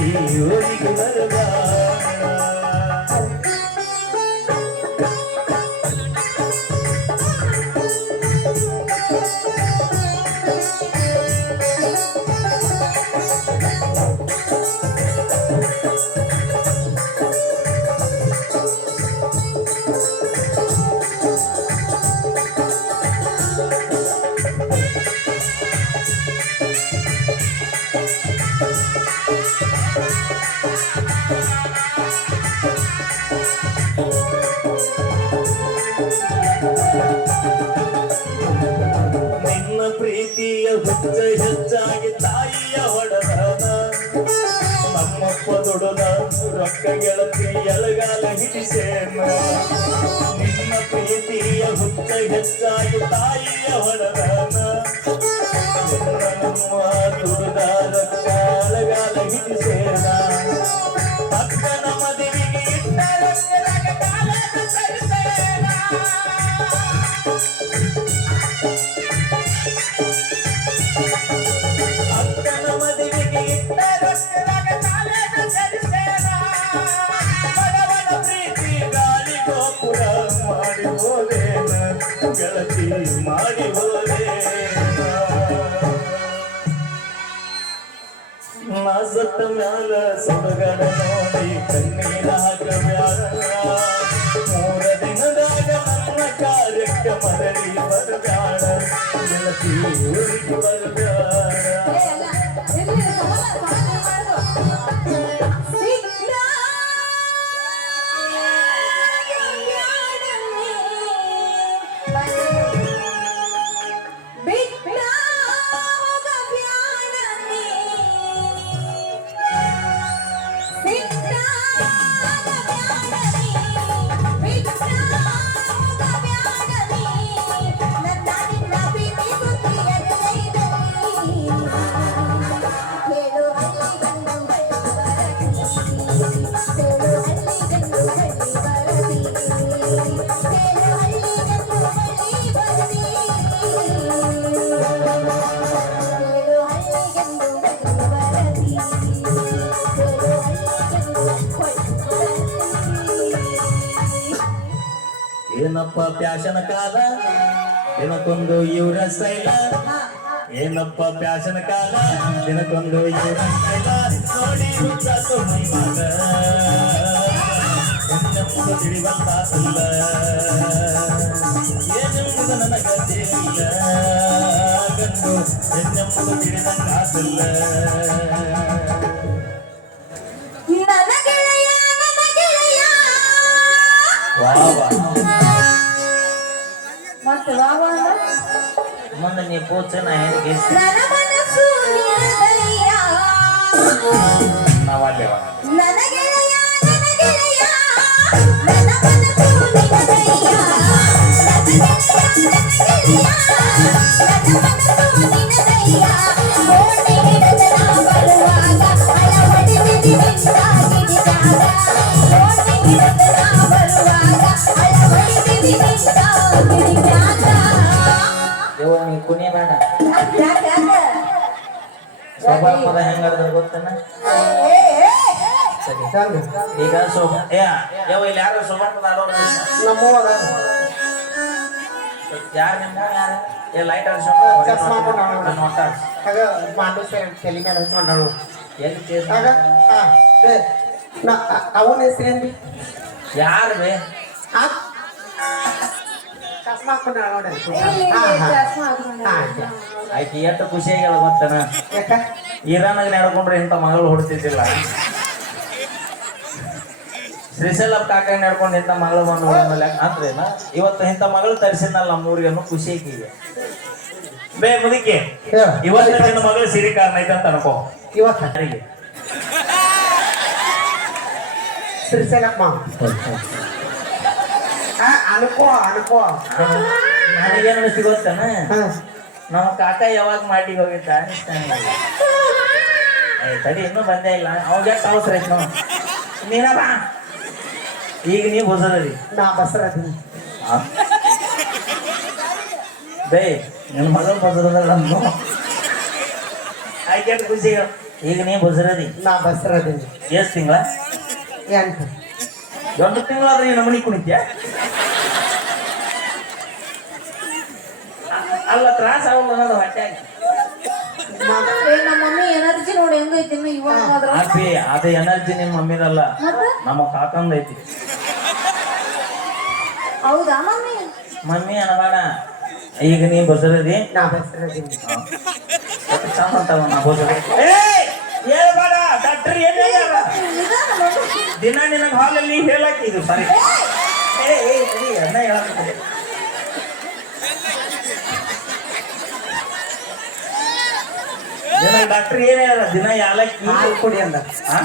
ಗೆಳತಿ ಊರಿಗೆ ಪ್ರೀತಿಯ ಹುಚ್ಚ ಹೆಚ್ಚಾಗಿ ತಾಯಿಯ ಹೊಡೆದಾನ. ನಮ್ಮಪ್ಪ ದೊಡದ ರೊಕ್ಕ ಗೆಳತಿ ಎಲಗಾಲ ಹಿಡಿಸೇನ. ನಿನ್ನ ಪ್ರೀತಿಯ ಹುಚ್ಚ ಹೆಚ್ಚಾಗಿ ತಾಯಿಯ ಹೊಡೆದಾನ. ಗೆಳತಿ ಮಾಡಿ ಹೋದೆ ಸತ್ತ ಮ್ಯಾಲ ಸೊಡಗಡ ನೋಡಿ ಕಣ್ಣೀರಾಗ ಮೂರ ದಿನದಾಗ ನನ್ನ ಕಾರ್ಯಕ್ಕೆ ಮರಳಿ ಬರಬ್ಯಾಡ ಗೆಳತಿ ಊರಿಗೆ ಬರಬ್ಯಾಡ ಏನಪ್ಪ ಪ್ಯಾಶನ ಕಾಲ ದಿನಕ್ಕೊಂದು ಇವ್ರ ಸ್ಟೈಲ ಏನಪ್ಪ ಪ್ಯಾಶನ ಕಾಲ ದಿನಕ್ಕೊಂದು ಇವ್ರ ಸ್ಟೈಲ ನೋಡಿ ಹುಚ್ಚಾತು ಮೈಮಾಗ ಎಂದೆಂಬುದು ತಿಳಿವಂತಾತಲ್ಲ ಏನೆಂಬುದು ನನಗ ತಿಳಿಲ್ಲ ಗಂಡು ಎಂದೆಂಬುದು ತಿಳಿದಂಗಾತಲ್ಲ ನನ್ನ ಗೆಳೆಯ ನನ್ನ ಗೆಳೆಯ ವಾ ವಾ ಮತ್ತೆ ವಾವ ಮುಂದೆ ನೀ ಪೂಚೆ ನಾ ಶೋಭಾ ಪದ ಹೆಂಗಾದ್ರೆ ಗೊತ್ತನ? ಸರಿ ಈಗ ಶೋಭಾ ಏ ಯವ್ವ ಇಲ್ಲಿ ಯಾರು ಶೋಭಾ ಪದ ಆಡೋರು? ಯಾರು ನಿಮ್ಮ ಯಾರು? ಏ ಲೈಟ್ ಚಸ್ಮಾ ಹಾಕ್ಕೊಂಡು ಆಡೋರು. ನೋಟ ಆಗ ಮಾಡು ಸರ್ ತಲೆ ಮೇಲೆ ಹಚ್ಕೊಂಡಳು ಎಲ್ಲಿ ಕೇಸ್ ಆಗ ಹಾ ಬೇ ನಾ ಅವನ ಹೆಸರೇನ್ರಿ? ಯಾರು ಬೇ? ಆ ಚಸ್ಮಾ ಹಾಕೊಂಡು ಖುಷಿ ಎಷ್ಟು ಖುಷಿಯಾಗಿ ಗೊತ್ತನ ಯಾಕ ಇರಾನಾಗ ನಡ್ಕೊಂಡ್ರೆ ಇಂಥ ಮಗಳು ಹೊಡ್ತಿದ್ದಿಲ್ಲ ಶ್ರೀಶೈಲಪ್ಪ ಕಾಕ ನಡ್ಕೊಂಡು ಇಂಥ ಮಗಳು ಬಂದು ಹೊಡೆದ್ಮೇಲೆ ಅಂದ್ರೇನ ಇವತ್ತು ಇಂಥ ಮಗಳು ತರಿಸಿದ್ನಲ್ಲ ನಮ್ಮೂರಿಗೆ ಅನ್ನೋ ಖುಷಿ ಐತಿಗೆ ಬೇ ಮುದಿಕೆ ಇವತ್ತಿನ ಇವತ್ತು ನಿನ್ನ ಮಗಳು ಸಿರಿ ಕಾರಣ ಐತೆ ಅಂತ ಅನ್ಕೋ. ಇವತ್ತು ಶ್ರೀಶೈಲಮ್ಮ ಅನ್ಕೋ ಅನ್ಕೋ ನನಗೇನು ಅನಿಸ್ತಿ ಗೊತ್ತನ ನಮ್ಮ ಕಾಕ ಯಾವಾಗ ಮಾಡಿ ಹೋಗಿದ್ದ? ಅನಿಸ್ತಾನೆ. ತಡಿ ಇನ್ನೂ ಬಂದೇ ಇಲ್ಲ. ಅವಾಗ ಎಷ್ಟು ಅವಸರ ಐತೆ ನಾವು ನೀನ ಬಾ. ಈಗ ನೀವು ಹೊಸದರಿ ನಾ ಬಸರ ಬೇ ನಿನ್ನ ಮಗಳು ಬಸರದಲ್ಲ ಆಯ್ಕೆ ಖುಷಿ ಈಗ ನೀ ಬಸರದಿ ನಾ ಬಸರದಿ ಎಷ್ಟು ತಿಂಗಳ? ಎಂಟು. ಎಂಟು ತಿಂಗಳಾದ್ರೆ ಈ ನಮನಿ ಕುಣಿತ್ಯ? ಅಲ್ಲ ತ್ರಾಸ ಆಗಲ್ಲ ಅನ್ನೋದು ಹೊಟ್ಟೆಯಾಗ ಏ, ನಮ್ಮ ಮಮ್ಮಿ ಎನರ್ಜಿ ನೋಡಿ ಹೆಂಗೈತಿ ಇನ್ನು ಇವಾಗ ಹೋದ್ರ ಅಪ್ಪಿ ಅದು ಎನರ್ಜಿ ನಿಮ್ಮ ಮಮ್ಮಿದಲ್ಲ. ಮತ್ತೆ? ನಮ್ಮ ಕಾಕಂದ ಐತಿ. ಹೌದಾ ಮಮ್ಮಿ? ಈಗ ನೀ ಬಸರದಿ? ನಾ ಬಸರದೀನಿ. ಚಂದ ಅಂತಾವ ನಾ ಬಸರದಿ. ಏಯ್! ಹೇಳ್ಬೇಡ ಡಾಕ್ಟರ್ ಏನ್ ಹೇಳ್ಯಾರ. ದಿನ ನಿನಗೆ ಹಾಲಲ್ಲಿ ಹೇಳಕ್ಕೆ ಇದು ಸರಿ. ಏ ಏ ಸರಿ ಅನ್ನ ಹೇಳಕ್ಕೆ ಡಾಕ್ಟರ್ ಏನೇ ಹೇಳ್ಯಾರ ದಿನ ಯಾಲಕ್ಕಿ ಹಾಲು ಕುಡಿ ಅಂದ. ಆ?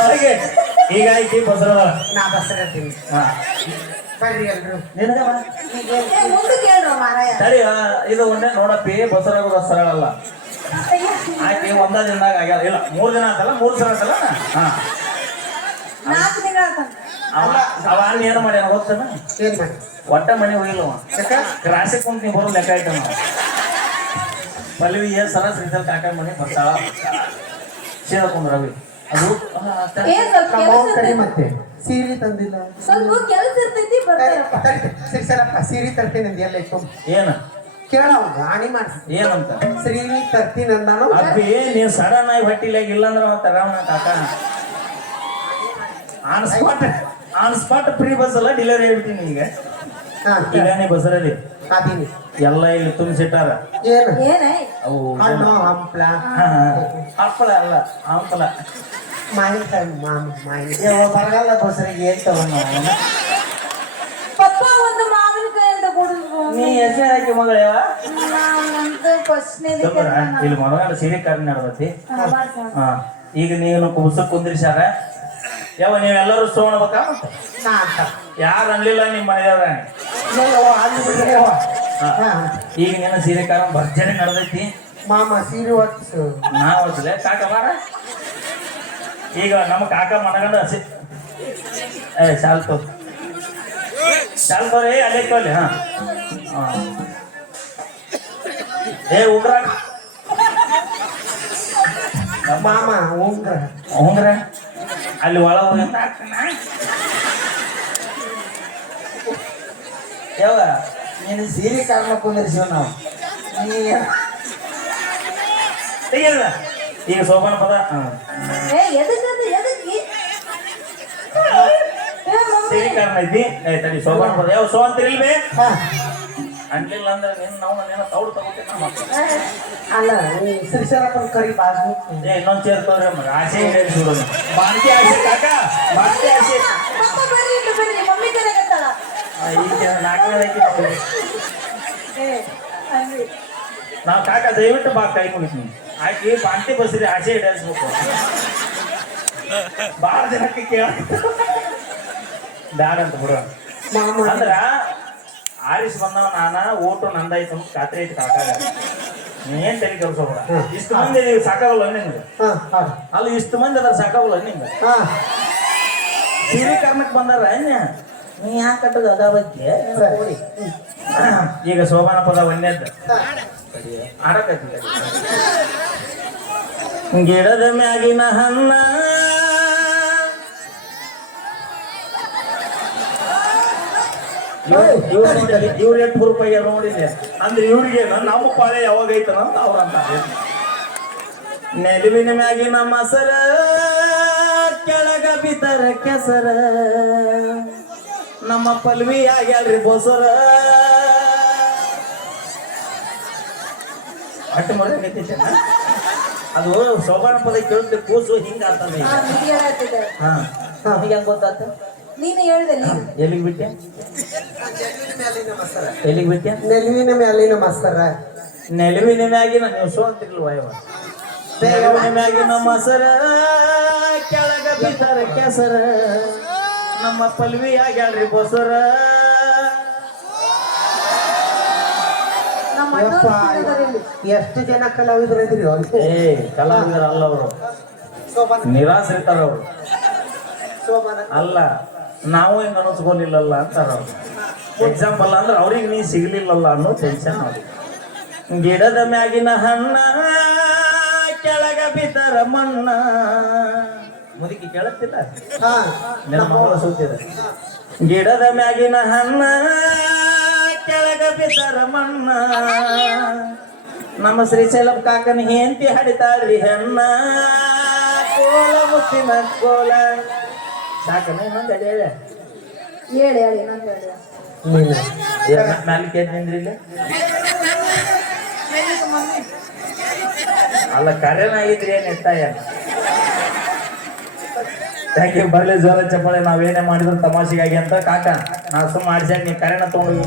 ಹಾಗೆ ಈಗ ಐತಿ ಬಸರ ನಾ ಬಸರ ಹಾ. ಬರ್ರಿ ಎಲ್ರು. ಸರಿ ಇದು ಒಂದೇ ನೋಡಪ್ಪಿ ಬಸರಾಗೋದು ಸರಳ ಅಲ್ಲ. ಆಕೆ ಒಂದ ದಿನದಾಗ ಆಗ್ಯಾರ ಇಲ್ಲ ಮೂರ್ ದಿನ ಆತಲ್ಲ ಮೂರ್ ಸಲ ಆತಲ್ಲ? ಹಾ. ನಾಲ್ಕು ದಿನ ಆತಂತ. ಅವ ಅಲ್ಲಿ ಏನು ಮಾಡ್ಯಾನ ಗೊತ್ತನ? ಏನ್ ಮಾಡಿ ಒಟ್ಟ ಮನೆ ಹೋಗಿಲ್ಲ ರಾಶಿ ಕುಂತ ನೀ ಬರೋ ಲೆಕ್ಕ ನಾವು ಪಲ್ವಿ ಏನ್ ಸರ ಶ್ರೀಧರ್ ಕಾಕ ಮನೆ ಬರ್ತಾಳ ಕುಂದ್ರ ರವಿ ಅದು ಮತ್ತೆ ಸೀರೆ ತಂದಿಲ್ಲ. ಸ್ವಲ್ಪ ಕೆಲಸ ಇರ್ತೈತಿ ಬರ್ತಾರಪ್ಪ ಸಿರ್ಸರಪ್ಪ ಸೀರೆ ತರ್ತೀನಿ ಅಂದ ಎಲ್ಲ ಇಟ್ಕೊಂಡು ಏನ? ಕೇಳವ ರಾಣಿ ಮಾಡ್ಸಿ ಏನಂತ? ಶ್ರೀ ತರ್ತೀನಿ ಅಂದಾನು? ಅಪ್ಪಿ ನೀನ್ ಸಡನ್ ಆಗಿ ಮತ್ತೆ ರಾಮನ ಕಾಕ. On spot on spot free bus ಅಲ್ಲ ಡೆಲಿವರಿ ಹೇಳ್ಬಿಟ್ಟಿನಿ ಈಗ. ಹಾ. ಈಗ ನೀ ಬಸರಲ್ಲಿ ಅದೀನಿ ಎಲ್ಲ ಇಲ್ಲಿ ತುಂಬಿಸಿಟ್ಟಾರ. ಏನು? ಏನೇ? ಅವು ಹಣ್ಣು ಹಂಪ್ಲ. ಹಪ್ಪಳ ಅಲ್ಲ ಹಂಪಲ. ಮಾವಿನಕಾಯಿ ಮಾಮ ಮಾವಿನ ಬರಗಾಲ ಬಸರಿಗೆ ಏನ್ ತಗೊಂಡ ಪಪ್ಪ ಒಂದು ಮಾವಿನಕಾಯಿ ಅಂತ ಕೊಡಿದ್ರು ನೀ ಹೆಸರು ಹಾಕಿ ಮಗಳೇ ಇಲ್ಲಿ ಮನಗಂಡ ಸೀರೆ ಕಾರ್ಯ ನಡೆದತಿ. ಹಾ ಈಗ ನೀನು ಕುಸಕ್ ಕುಂದ್ರಿಸ್ಯಾರ. ಯಾವ ನೀವೆಲ್ಲರೂ ಸೋಣಬೇಕಾ ನಾ ಅಂತ ಯಾರು ಅನ್ಲಿಲ್ಲ ನಿಮ್ಮ ಮನೆಯವ್ರ? ಅಲ್ಲಿ. ಹಾ. ಈಗ ನಿನ್ನ ಸೀರೆ ಕಾಲ ಭರ್ಜನೆ ನಡೆದೈತಿ. ಮಾಮ ಸೀರೆ ಹೊತ್ತು ನಾವು ಹಚ್ಚಲೆ ಕಾಕ ಮಾಡ ಈಗ ನಮ್ಮ ಕಾಕ ಮನಗಂಡ ಹಸಿ. ಏ ಶಾಲ್ ತೋ. ಶಾಲ್ ತೋರಿ ಅಲ್ಲೇ ತೋಲಿ ಹಾ. ಹಾ. ಏ ಉಗ್ರ? ಮಾಮ ಉಂಗ್ರ. ಉಂಗ್ರ? ಅಲ್ಲಿ ಒಳ ಯಾವ ನೀನು ಸೀರೆ ಕಾರಣ ಕುಂದಿರ್ಸಿವ ನಾವು? ನೀ ತೆಗಿಯಲ್ಲ ಈಗ ಸೋಪಾನ ಪದ. ಸೀರೆ ಕಾರಣ ಐತಿ ಆಯ್ತು ತಡಿ ಸೋಪಾನ ಪದ. ಯಾವ ಸೋ ಅಂತ ಇಲ್ವೇ. ಅನ್ಲಿಲ್ಲ ಅಂದ್ರೆ ನಿನ್ನ ನಾವು ನನ್ನ ತೌಡು ತಗೋತೀನಿ ಅಲ್ಲ ಈ ಸಿರ್ಸರಪ್ಪನ ಕರಿ ಬಾಜು. ಏ ಇನ್ನೊಂದು ಚೇರ್ ತೋರಿ ಮಗ ಆಸೆ ಹಿಡಿದು ಬಾಂತಿ ಆಸೆ ಕಾಕ. ಬಾಂಕಿ ಆಸೆ. ನಾವು ಕಾಕ ದಯವಿಟ್ಟು ಬಾ ಕೈ ಮುಗಿತೀನಿ ಆಕಿ ಬಾಂತಿ ಬಸ್ರಿ ಆಸೆ ಇಡಿಸ್ಬೇಕು ಭಾಳ ಜನಕ್ಕೆ ಕೇಳ ಬ್ಯಾಡ ಅಂತ ಬಿಡ. ಅಂದ್ರ ಆರಿಸ್ ಬಂದವ ನಾನ ಓಟು ನಂದಾಯ್ತು ಅಂತ ಖಾತ್ರಿ ಐತಿ ಕಾಕಾಗ ನೀ ಏನ್ ತಲೆ ಕೆಲಸ ಇಷ್ಟು ಮಂದಿ ಸಾಕಾಗಲ್ಲ ನಿಮ್ಗೆ? ಹಾ ಹೌದು ಅಲ್ಲ ಇಷ್ಟು ಮಂದಿ ಅದ್ರ ಸಾಕಾಗಲ್ಲ ಸೀರೆ ಕರ್ಮಕ್ ಬಂದಾರ ನೀ ಯಾಕೆ ಕಟ್ಟದ ಅದ ಬಗ್ಗೆ? ಈಗ ಸೋಮಾನ ಪದ ಒಂದೇದ್ದ. ಆಡಕತ್ತಿ ಗಿಡದ ಮ್ಯಾಗಿನ ಹನ್ನ ಇವ್ರ ಎಂಟು ರೂಪಾಯಿ ನೋಡಿದ್ದೆ. ಅಂದ್ರೆ ಇವ್ರಿಗೆ ನಮ್ಮ ಪಾಳೆ ಯಾವಾಗ ಐತನ ಅಂತ ಅವ್ರ ಅಂತಾರೆ. ನೆಲುವಿನ ಮ್ಯಾಗಿನ ಮಸರ ಕೆಳಗ ಬಿದ್ದರ ಕೆಸರ. ನಮ್ಮ ಪಲ್ವಿ ಆಗ್ಯಾಳ್ರಿ ಬೋಸರ. ಅಟ್ಟು ಮರಕೈತಿ ಅದು ಸೋಪಾನ ಪದ ಕೇಳಿದ್ರೆ ಕೂಸು ಹಿಂಗ ಆಗ್ತದೆ ಹಾ ಹೆಂಗ್ ಗೊತ್ತಾತ. ನೀನು ಹೇಳಿದೆ ನೀನು. ಎಲ್ಲಿಗೆ ಬಿಟ್ಟೆ ಎಲ್ಲಿಗೆ ಬಿಟ್ಟೆ ನೆಲುವಿನ ಮ್ಯಾಲಿನ ಮಸರ. ನೆಲುವಿನ ಮ್ಯಾಗಿನ ನೀವು ಸೋ ಅಂತಿರ್ಲ್ವ ಇವ ನೆಲುವಿನ ಮ್ಯಾಗಿನ ಮಸರ ಕೆಳಗ ಬಿದ್ದರ ಕೆಸರ. ನಮ್ಮ ಪಲ್ವಿ ಆಗ್ಯಾಳ್ರಿ ಬಸರ? ಯಪ್ಪ, ಎಷ್ಟು ಜನ ಕಲಾವಿದ್ರು ಇದ್ರಿ ಅವ್ರು? ಏ ಕಲಾವಿದರ ಅಲ್ಲ ಅವರು. ಶೋಭನ ನಿರಾಶ್ರಿತರ ಅವರು ಶೋಭನ ಅಲ್ಲ ನಾವು ಹೆಂಗೆ ಅನಿಸ್ಕೊಲಿಲ್ಲಲ್ಲ ಅಂತ ಎಕ್ಸಾಂಪಲ್ ಅಂದ್ರೆ ಅವ್ರಿಗೆ ನೀ ಸಿಗ್ಲಿಲ್ಲಲ್ಲ ಅನ್ನೋ ಟೆನ್ಷನ್ ಅವ್ರಿಗೆ ಗಿಡದ ಮ್ಯಾಗಿನ ಹಣ್ಣ ಕೆಳಗ ಬಿದ್ದರ ಮಣ್ಣ. ಮುದುಕಿ ಕೇಳುತ್ತಿಲ್ಲ? ಮಗಳು ಸುತ್ತಿದೆ ಗಿಡದ ಮ್ಯಾಗಿನ ಹಣ್ಣ ಕೆಳಗ ಬಿದ್ದರ ಮಣ್ಣ. ನಮ್ಮ ಶ್ರೀಶೈಲಂ ಕಾಕನ ಹೆಂಡತಿ ಹಡಿತಾಳ್ರಿ ಹೆಣ್ಣ. ಕೋಲ ಮುತ್ತಿನ ಕೋಲ. ಸಾಕನ ಇನ್ನೊಂದು ಅಡಿ ಹೇಳ. ಹೇಳಿ ಹೇಳಿ ನಂದು ಹೇಳಿ ನಾಲ್ಕು ನಿಂದ್ರಿ ಅಲ್ಲ ಕರೆನ ಆಗಿದ್ರಿ ಏನ್ ಏನು ಏನ್? ಯಾಕೆ ಬರ್ಲಿ ಜ್ವರ ಚಪ್ಪಳೆ ನಾವೇನೇ ಮಾಡಿದ್ರು ತಮಾಷೆಗಾಗಿ ಅಂತ ಕಾಕ? ನಾ ಸುಮ್ಮ ಮಾಡ್ಸ್ಯಾಕ ನೀ ಕರೆನ ತಗೊಂಡು